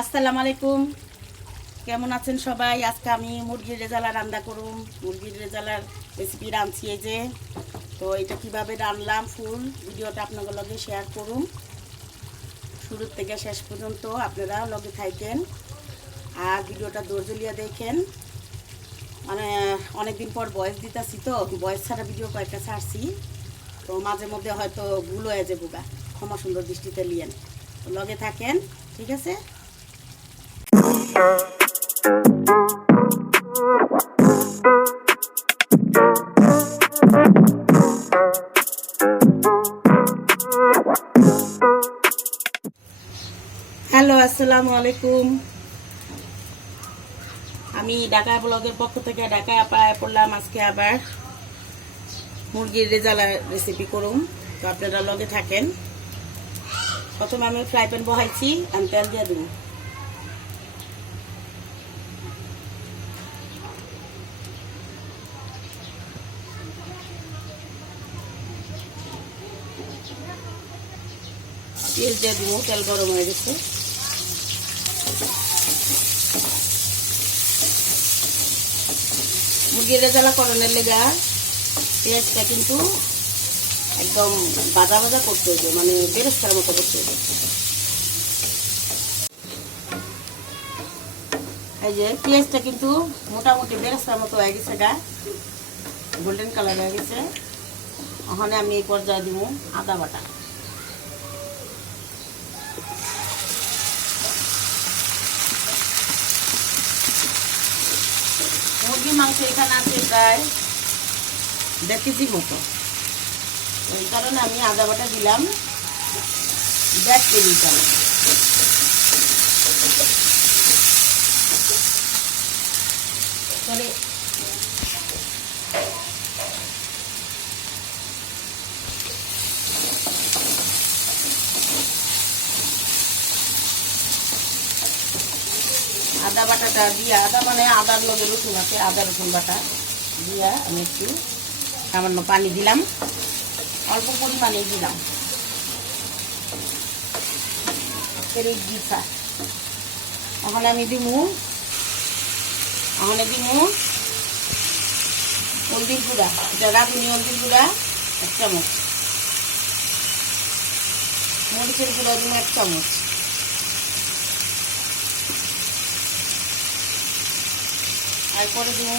আসসালামু আলাইকুম, কেমন আছেন সবাই? আজকে আমি মুরগির রেজালা রান্না করুম। মুরগির রেজালার রেসিপি রাঁধছি এই যে। তো এটা কিভাবে রান্নলাম ফুল ভিডিওটা আপনাদের লগে শেয়ার করুম। শুরু থেকে শেষ পর্যন্ত আপনারা লগে থাকেন আর ভিডিওটা ধৈর্য নিয়ে দেখেন। মানে অনেকদিন পর ভয়েস দিতেছি, তো ভয়েস ছাড়া ভিডিও কয়েকটা ছাড়ছি, তো মাঝে মধ্যে হয়তো ভুল হয়ে যাবো, গা ক্ষমা সুন্দর দৃষ্টিতে লিয়েন। লগে থাকেন, ঠিক আছে? হ্যালো, আসসালামু আলাইকুম। আমি ঢাকা ব্লগের পক্ষ থেকে ঢাকায় পড়লাম। আজকে আবার মুরগির রেজালা রেসিপি করুম, তো আপনারা লগে থাকেন। প্রথমে আমি ফ্রাই প্যান বহাইছি, আমি তেল দিয়ে দিব। পেঁয়াজ দিয়ে দিব, তেল গরম হয়ে গেছে। মুরগির রেজালা করণের লেগা পেঁয়াজটা কিন্তু একদম ভাজা ভাজা করতে হবে, মানে বেরেস্তার মতো করতে হবে। এই যে পেঁয়াজটা কিন্তু মোটামুটি বেরেস্তার মতো হয়ে গেছে, গা গোল্ডেন কালার হয়ে গেছে। ওখানে আমি এই পর্যায়ে দিব আদা বাটা। মুরগির মাংস এখানে আছে প্রায় 1.5 কেজি মতো, ওই কারণে আমি আদা বাটা দিলাম 1.5 কেজি চাল। পরে আদা বাটাটা দিয়া, আদা মানে আদার লগে রসুন আছে, আদা রসুন বাটা দিয়া আমি একটু সামান্য পানি দিলাম, অল্প পরিমাণে দিলাম। ওখানে আমি দিমু, ওখানে দিমু হলদির গুঁড়া, এটা রাঁধুনি হলদির গুঁড়া 1 চামচ, মরিচের গুঁড়া দিব 1 চামচ, তারপরে দিব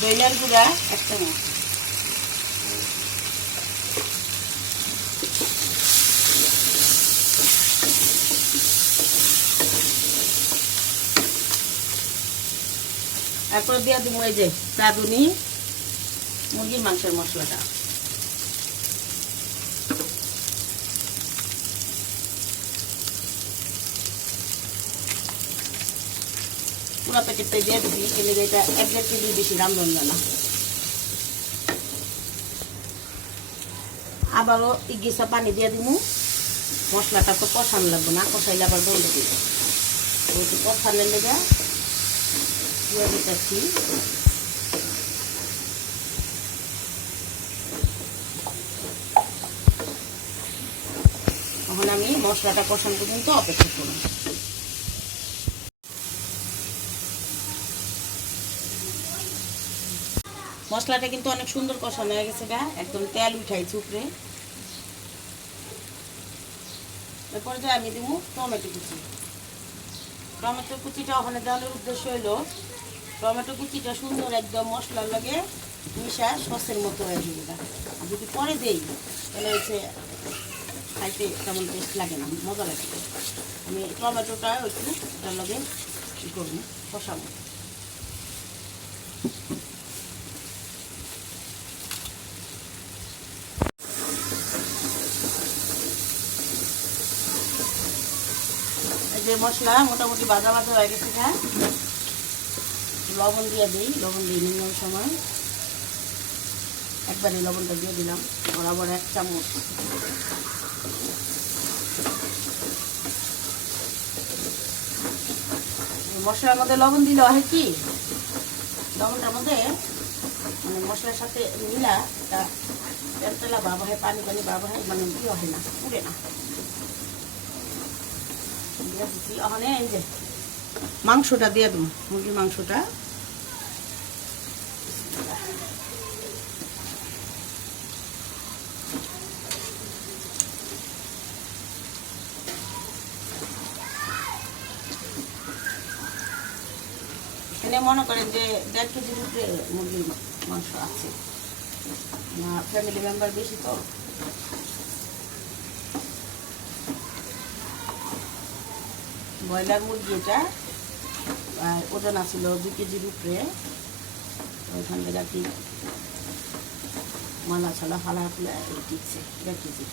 দইলার গুঁড়া 1 চামচ। তারপরে দিয়ে দিব এই যে রাঁধুনি মুরগির মাংসের মশলাটা। পুরো প্যাকেটটা দিয়ে দিবি, এলে এটা 1.5 কেজি বেশি রান্ধন না। আবারও ইগিসা পানি দিয়ে দিব। মশলাটা তো কষানো লাগবে না, কষাইলে আবার বন্ধ দিব, ওই কষানোর লেগে দিয়ে দিতেছি। তখন আমি মশলাটা কষানো পর্যন্ত অপেক্ষা করব। মশলাটা কিন্তু অনেক সুন্দর কষানো হয়ে গেছে, গা একদম তেল উঠাইছে উপরে। এরপরে যে আমি দিব টমেটো কুচি। টমেটো কুচিটা ওখানে দেওয়ার উদ্দেশ্য হলো টমেটো কুচিটা সুন্দর একদম মশলার লাগে মিশা সসের মতো হয়ে যাবে। আর যদি পরে দেই তাহলে হচ্ছে খাইতে তেমন টেস্ট লাগে না, মজা লাগে। আমি টমেটোটা একটু এটার লগে কী করবো, কষাবো। এই যে মশলা মোটামুটি ভাজা ভাজা হয়ে গেছে, হ্যাঁ লবণ দিয়ে দিই, লবণ দিয়ে নিলাম সময় একবারে লবণটা দিয়ে দিলাম, বরাবর 1 চামচ। মশলার মধ্যে লবণ দিলে হয় কি, লবণটার মধ্যে মানে মশলার সাথে মিলা এটা তেলতেলা ভাব হয়, পানি পানি ভাব হয়, মানে ইয়ে হয় না, পুড়ে না। দিচ্ছি ওখানে এই যে মাংসটা দিয়ে দেবো, মুরগির মাংসটা। এখানে মনে করেন যে 1.5 কেজির উপরে মুরগির মাংস আছে, আমার ফ্যামিলি মেম্বার বেশি তো। ব্রয়লার মুরগি এটা ওজন আছিল 2 কেজির উপরে। ওইখান থেকে আর কি ময়লা ছলা ফালা ফুলে টিকছে 1.5 কেজি।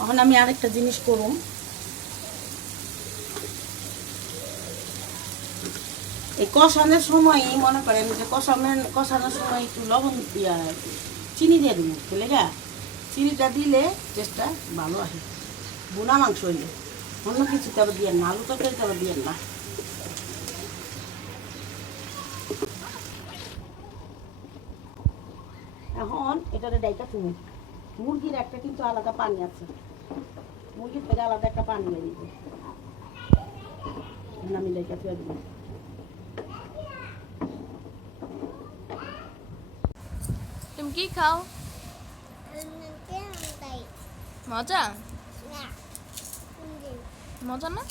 এখন আমি আরেকটা জিনিস করুম, এই কষানোর সময় মনে করেন যে কষানোর সময় একটু লবণ দিয়া চিনি দিয়ে দিব, বুঝলে গা? চিনিটা দিলে টেস্টটা ভালো আসে বোনা মাংস হইলে। অন্য কিছু তবে দিয়ে না, আলু তরকারি তবে দিয়ে না। এখন এটাতে ডাইটা তুমি মুরগির একটা কিন্তু আলাদা পানি আছে, মুরগির থেকে আলাদা একটা পানি বেরিয়েছে, আমি ডাইটা ফেলে দিব। তুমি কি খাও? মজা মজা না?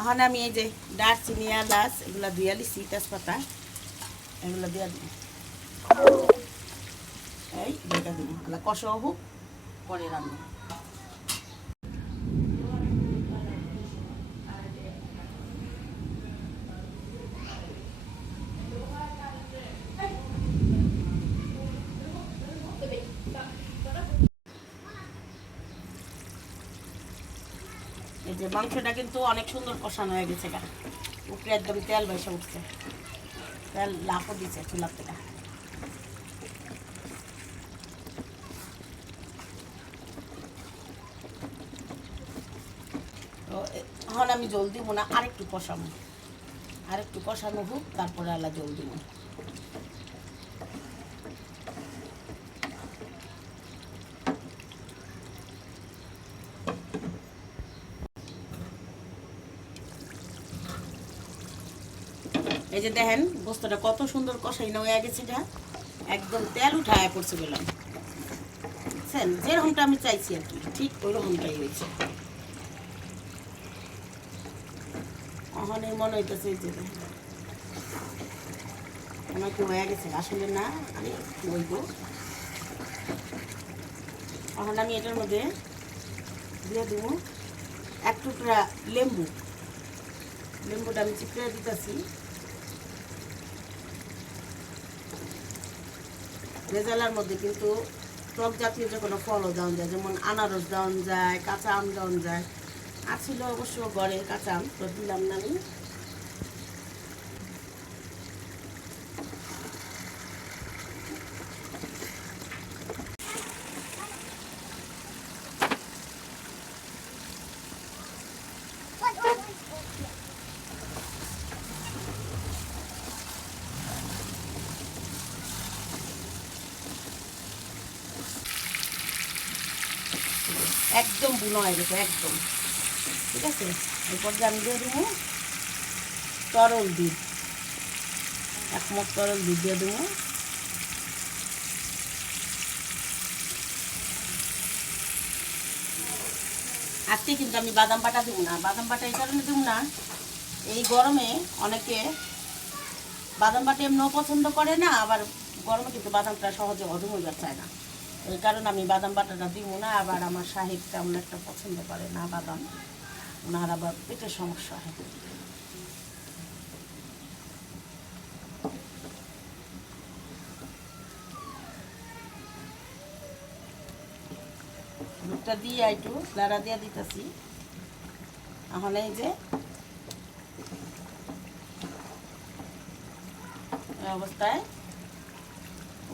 এখন আমি এই যে দারচিনি এলাচ এগুলা দিয়ে লিছি, তেজপাতা এগুলো দিয়ে দিব, এই দিয়ে দিব, কষাও হোক পরে রান্না। এই যে মাংসটা কিন্তু অনেক সুন্দর কষানো হয়ে গেছে, উপরে একদম তেল বসে উঠছে, তেল লাফও দিচ্ছে চুলার থেকে। তো এখন আমি জল দিব না, আরেকটু কষানো হোক, তারপরে আলা জল দিব। এই যে দেখেন গোস্তটা কত সুন্দর কষাই না হয়ে গেছে, একদম তেল উঠায় পড়ছে বললাম, বুঝছেন? যেরকমটা আমি চাইছি আর কি ঠিক ওই রকমটাই হয়েছে। এখন মনে হইতেছে যে আমার কি হয়ে গেছে, আসলে না আমি বলবো। এখন আমি এটার মধ্যে দিয়ে দেবো 1 টুকরা লেম্বুটা আমি চিপড়ে দিতেছি। রেজালার মধ্যে কিন্তু টক জাতীয় যে কোনো ফলও দেওয়া যায়, যেমন আনারস দেওয়া যায়, কাঁচা আম দেওয়া যায়। আর ছিল অবশ্য ঘরে কাঁচা আম, তো দিলাম না আমি। একদম বুনো হয়ে গেছে একদম, ঠিক আছে। এরপর যে আমি দিয়ে দেবো তরল দুধ, 1 মগ তরল দুধ দিয়ে দেবো। আজকে কিন্তু আমি বাদাম বাটা দেবো না, বাদাম বাটা এই কারণে দেবো না, এই গরমে অনেকে বাদাম বাটা এমনিও পছন্দ করে না, আবার গরমে কিন্তু বাদামটা সহজে হজম হয়ে চায় না, এই কারণে আমি বাদাম বাটাটা দিব না। আবার আমার সাহেব তেমন একটা পছন্দ করে না বাদাম, ওনার আবার পেটের সমস্যা হয়। দুধটা দিয়ে একটু লাড়া দিয়ে দিতেছি। এখন এই যে অবস্থায়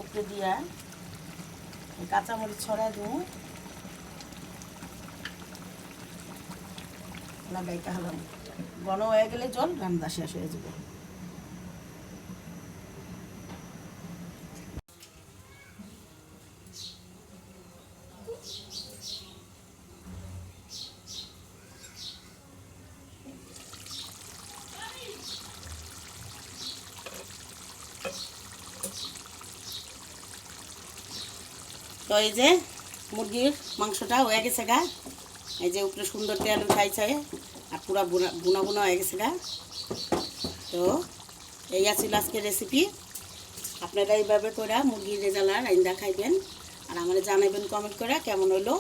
উপরে দিয়া এই কাঁচামরিচ ছড়াই দেবো, লাগাইতে হলাম। ঘন হয়ে গেলে জল রান্না শেষ হয়ে যাবে। তো এই যে মুরগির মাংসটা হয়ে গেছে গা, এই যে উপরে সুন্দর তেল উঠাইছে আর পুরা বুনা বুনা হয়ে গেছে গা। তো এই আছিল আজকের রেসিপি। আপনারা এইভাবে করে মুরগির রেজালা রাইন্দা খাইবেন আর আমার জানাবেন কমেন্ট করে কেমন হইলো।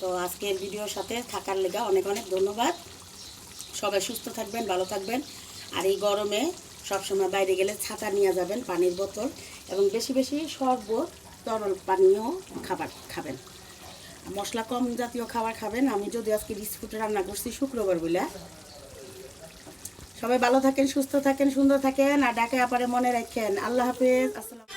তো আজকের ভিডিওর সাথে থাকার লেগা অনেক অনেক ধন্যবাদ। সবাই সুস্থ থাকবেন, ভালো থাকবেন। আর এই গরমে সবসময় বাইরে গেলে ছাতা নিয়ে যাবেন, পানির বোতল, এবং বেশি বেশি শরবত, তরল পানীয় খাবার খাবেন, মশলা কম জাতীয় খাবার খাবেন। আমি যদি আজকে বিস্কুট রান্না করছি শুক্রবার বলে। সবাই ভালো থাকেন, সুস্থ থাকেন, সুন্দর থাকেন, আর ডাকে আপারে মনে রাখেন। আল্লাহ হাফেজ, আসসালাম।